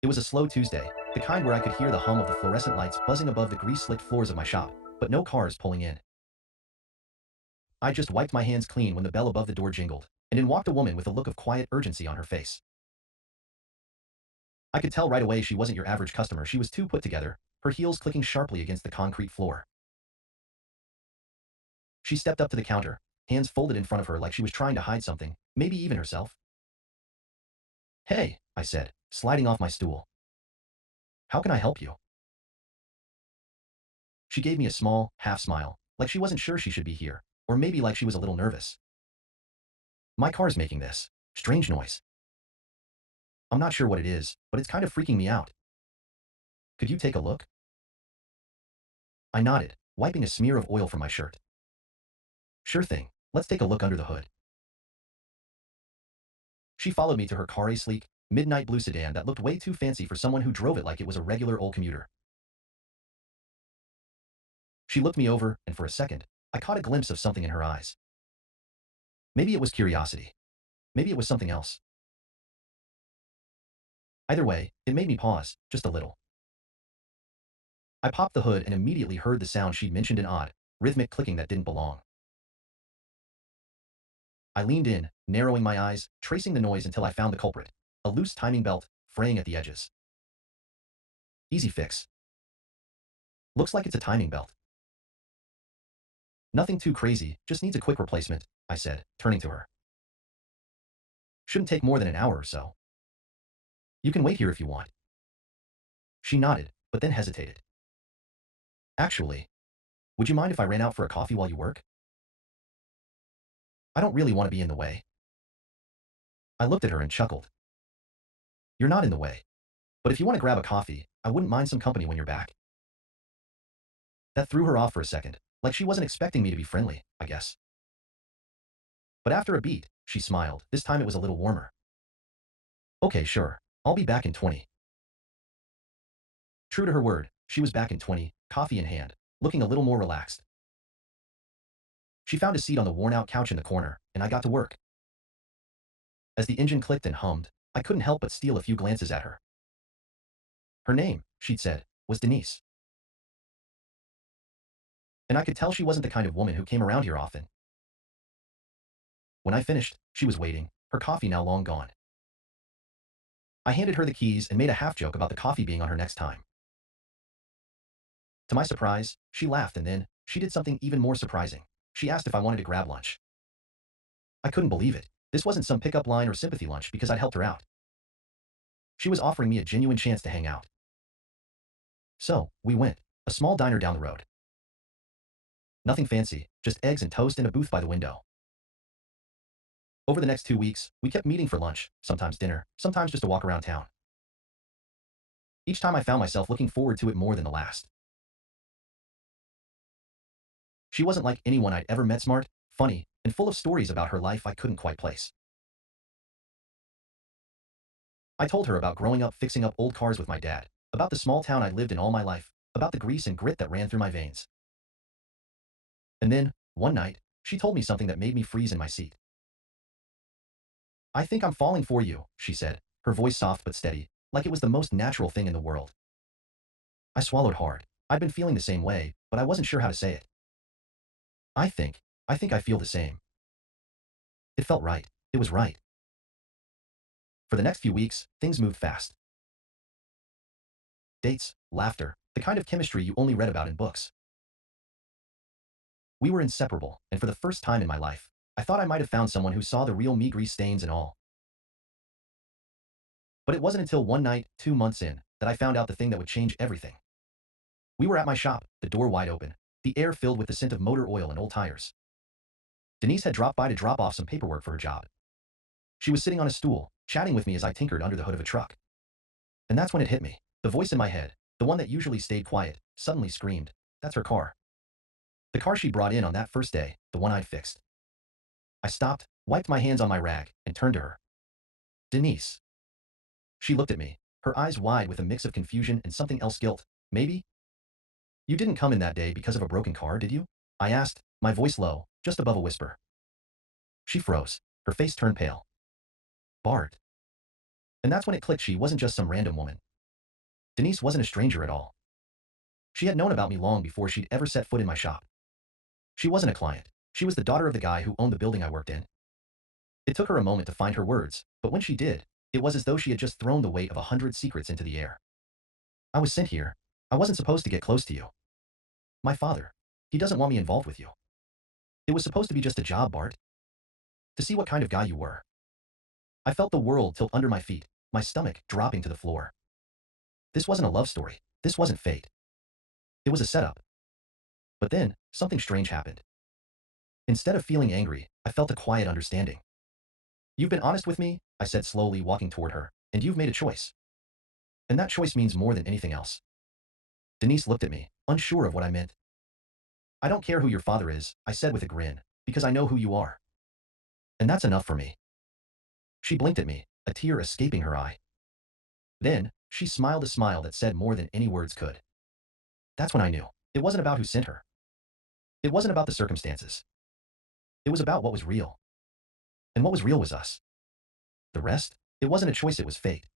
It was a slow Tuesday, the kind where I could hear the hum of the fluorescent lights buzzing above the grease-slicked floors of my shop, but no cars pulling in. I just wiped my hands clean when the bell above the door jingled, and in walked a woman with a look of quiet urgency on her face. I could tell right away she wasn't your average customer. She was too put together, her heels clicking sharply against the concrete floor. She stepped up to the counter, hands folded in front of her like she was trying to hide something, maybe even herself. "Hey," I said, sliding off my stool. "How can I help you?" She gave me a small, half smile, like she wasn't sure she should be here, or maybe like she was a little nervous. "My car's making this strange noise. I'm not sure what it is, but it's kind of freaking me out. Could you take a look?" I nodded, wiping a smear of oil from my shirt. "Sure thing. Let's take a look under the hood." She followed me to her car, a sleek, midnight blue sedan that looked way too fancy for someone who drove it like it was a regular old commuter. She looked me over, and for a second, I caught a glimpse of something in her eyes. Maybe it was curiosity. Maybe it was something else. Either way, it made me pause, just a little. I popped the hood and immediately heard the sound she'd mentioned, an odd, rhythmic clicking that didn't belong. I leaned in, narrowing my eyes, tracing the noise until I found the culprit. A loose timing belt, fraying at the edges. Easy fix. Looks like it's a timing belt. Nothing too crazy, just needs a quick replacement, I said, turning to her. Shouldn't take more than an hour or so. You can wait here if you want. She nodded, but then hesitated. Actually, would you mind if I ran out for a coffee while you work? I don't really want to be in the way. I looked at her and chuckled. You're not in the way. But if you want to grab a coffee, I wouldn't mind some company when you're back. That threw her off for a second, like she wasn't expecting me to be friendly, I guess. But after a beat, she smiled. This time it was a little warmer. Okay, sure. I'll be back in 20. True to her word, she was back in 20, coffee in hand, looking a little more relaxed. She found a seat on the worn-out couch in the corner, and I got to work. As the engine clicked and hummed, I couldn't help but steal a few glances at her. Her name, she'd said, was Denise. And I could tell she wasn't the kind of woman who came around here often. When I finished, she was waiting, her coffee now long gone. I handed her the keys and made a half-joke about the coffee being on her next time. To my surprise, she laughed, and then, she did something even more surprising. She asked if I wanted to grab lunch. I couldn't believe it. This wasn't some pickup line or sympathy lunch because I'd helped her out. She was offering me a genuine chance to hang out. So, we went. A small diner down the road. Nothing fancy, just eggs and toast and a booth by the window. Over the next 2 weeks, we kept meeting for lunch, sometimes dinner, sometimes just to walk around town. Each time I found myself looking forward to it more than the last. She wasn't like anyone I'd ever met, smart, funny, and full of stories about her life I couldn't quite place. I told her about growing up fixing up old cars with my dad, about the small town I'd lived in all my life, about the grease and grit that ran through my veins. And then, one night, she told me something that made me freeze in my seat. "I think I'm falling for you," she said, her voice soft but steady, like it was the most natural thing in the world. I swallowed hard. I'd been feeling the same way, but I wasn't sure how to say it. I think, I think I feel the same. It felt right. It was right. For the next few weeks, things moved fast. Dates, laughter, the kind of chemistry you only read about in books. We were inseparable, and for the first time in my life, I thought I might have found someone who saw the real me, grease stains and all. But it wasn't until one night, 2 months in, that I found out the thing that would change everything. We were at my shop, the door wide open, the air filled with the scent of motor oil and old tires. Denise had dropped by to drop off some paperwork for her job. She was sitting on a stool, chatting with me as I tinkered under the hood of a truck. And that's when it hit me. The voice in my head, the one that usually stayed quiet, suddenly screamed, "That's her car." The car she brought in on that first day, the one I'd fixed. I stopped, wiped my hands on my rag, and turned to her. "Denise." She looked at me, her eyes wide with a mix of confusion and something else, guilt, maybe? "You didn't come in that day because of a broken car, did you?" I asked, my voice low, just above a whisper. She froze, her face turned pale. "Bart." And that's when it clicked, she wasn't just some random woman. Denise wasn't a stranger at all. She had known about me long before she'd ever set foot in my shop. She wasn't a client. She was the daughter of the guy who owned the building I worked in. It took her a moment to find her words, but when she did, it was as though she had just thrown the weight of 100 secrets into the air. I was sent here. I wasn't supposed to get close to you. My father. He doesn't want me involved with you. It was supposed to be just a job, Bart. To see what kind of guy you were. I felt the world tilt under my feet, my stomach dropping to the floor. This wasn't a love story. This wasn't fate. It was a setup. But then, something strange happened. Instead of feeling angry, I felt a quiet understanding. You've been honest with me, I said slowly, walking toward her, and you've made a choice. And that choice means more than anything else. Denise looked at me, unsure of what I meant. I don't care who your father is, I said with a grin, because I know who you are. And that's enough for me. She blinked at me, a tear escaping her eye. Then, she smiled a smile that said more than any words could. That's when I knew. It wasn't about who sent her. It wasn't about the circumstances. It was about what was real. And what was real was us. The rest? It wasn't a choice, it was fate.